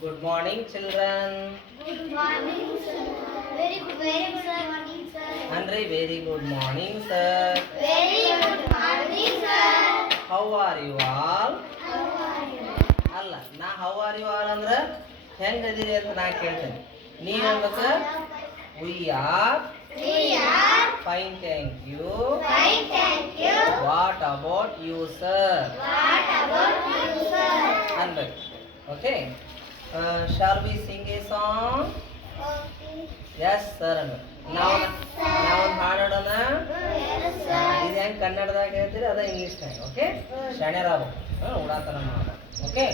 Good morning, children. Good morning, sir. Very good, sir. Andre, very good morning, sir. Very good morning, sir. How are you all? How are you? ಅಲ್ಲ ನಾ how are you all ಅಂದ್ರೆ ಹೆಂಗದಿರಿ ಅಂತ ನಾ ಕೇಳ್ತೇನೆ. ನೀ ಹೇಳ್ಬೇಕು we are We are fine thank you. fine, thank you. What about you sir What about you, sir? ಅನ್ಬೇಕು. Okay shall we sing a song? Okay. Yes sir ಅನ್ಬೇಕು. ನಾವೊಂದು ಹಾಡು ಹಾಡೋಣ. Yes, sir. ಇದು ಹೆಂಗೆ ಕನ್ನಡದಾಗ ಹೇಳ್ತೀರಿ ಅದ ಇಂಗ್ಲೀಷ್ನಾಗ. ಓಕೆ ಶಾಣ್ಯರಾಗಬೇಕು, ಉಡಾತನ ಮಾಡ. ಓಕೆ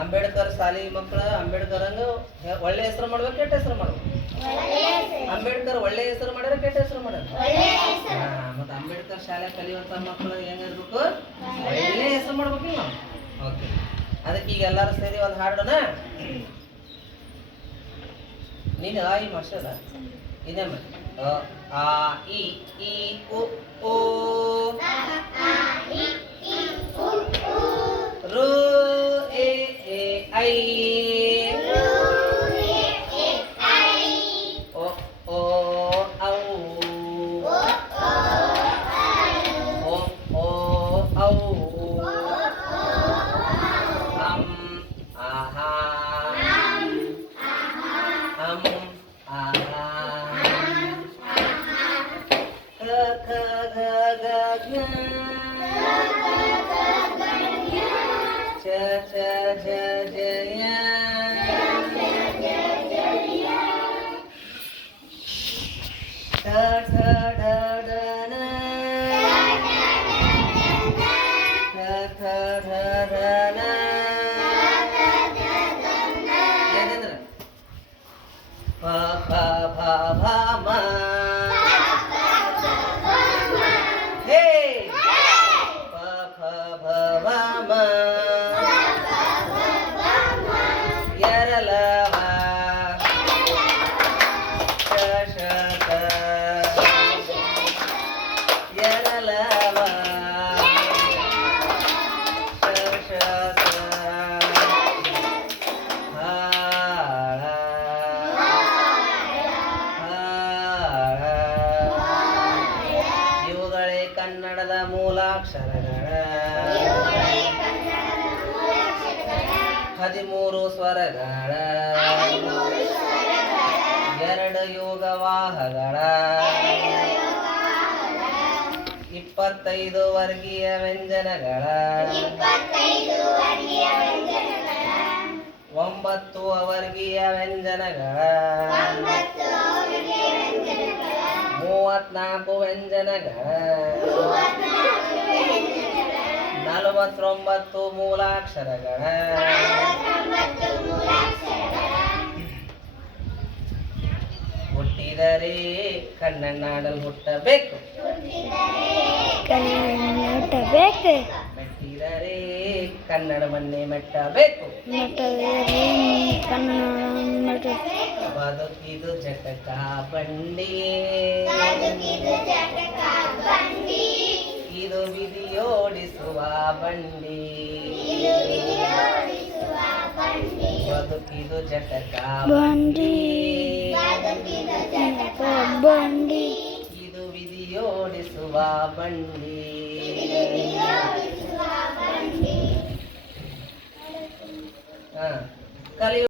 ಅಂಬೇಡ್ಕರ್ ಶಾಲಿ ಮಕ್ಕಳು ಅಂಬೇಡ್ಕರಂಗ ಒಳ್ಳೆ ಹೆಸರು ಮಾಡ್ಬೇಕು, ಕೆಟ್ಟ ಹೆಸರು ಮಾಡ್ಬೇಕು. ಅಂಬೇಡ್ಕರ್ ಒಳ್ಳೆ ಹೆಸರು ಮಾಡ್ಯಾರ, ಕೆಟ್ಟ ಹೆಸರು ಮಾಡ್ಯಾರ. ಮತ್ತೆ ಅಂಬೇಡ್ಕರ್ ಶಾಲೆ ಕಲಿಯುವಂತ ಮಕ್ಕಳು ಹೆಂಗಿರ್ಬೇಕು, ಒಳ್ಳೆ ಹೆಸರು ಮಾಡ್ಬೇಕಿಲ್ಲ ನಾವು. ಓಕೆ ಅದಕ್ಕೆ ಈಗ ಎಲ್ಲರೂ ಸೇರಿ ಒಂದು ಹಾಡೋಣ. ನೀನು ಆಯಿ ಮಾಸ್ಟರ್ ಇದೇ ಮಾಡಿ ಆ ಇ ಈ ಉ ಓ ರು ಎ ಎ ಐ ಓ ಓ ಔ ಓ ಓ ಔ ಆಹಾ ಆಹಾ ಕ ಖ ಗ ಗ ಘ ಚ ಛ ಝ ಝ ಯ ಠ ಠ ಡ ಡ ನ ಠ ಠ ಢ ಢ ನ ಏನಂದ್ರ ಪ ಫ ಫ ಫ ಮ ಹೇ ಪ ಫ ಫ ಫ ಮ ಎರಲವ ಶ ಶ ಕ ಎರಲವ ಶ ಶ ಕ ಹಾಳ ಹಾಳ ಇವುಗಳೇ ಕನ್ನಡದ ಮೂಲಾಕ್ಷರಗಳ 13 ಸ್ವರಗಳ 2 ಯೋಗವಾಹಗಳ 25 ವರ್ಗೀಯ ವ್ಯಂಜನಗಳ 9 ಅವರ್ಗೀಯ ವ್ಯಂಜನಗಳ 34 ವ್ಯಂಜನಗಳ 49 ಮೂಲಾಕ್ಷರಗಳ ಹುಟ್ಟಿದರೆ ಕನ್ನಡನಾಡಲು ಹುಟ್ಟಬೇಕು, ಕನ್ನಡಬೇಕು ಮೆಟ್ಟಿದರೆ ಕನ್ನಡ ಮಣ್ಣೆ ಮೆಟ್ಟಬೇಕು. ಕನ್ನಡ ಬದುಕಿದು ಜಟಕ ಬಂಡಿ, ಇದು ವಿಧಿಯೋಡಿಸುವ ಬಂಡಿ. ಬದುಕಿದು ಜಟಕ ಬಂಡಿ, ಇದು ವಿಧಿಯೋಡಿಸುವ ಬಂಡಿ. ಕಲಿಯುವ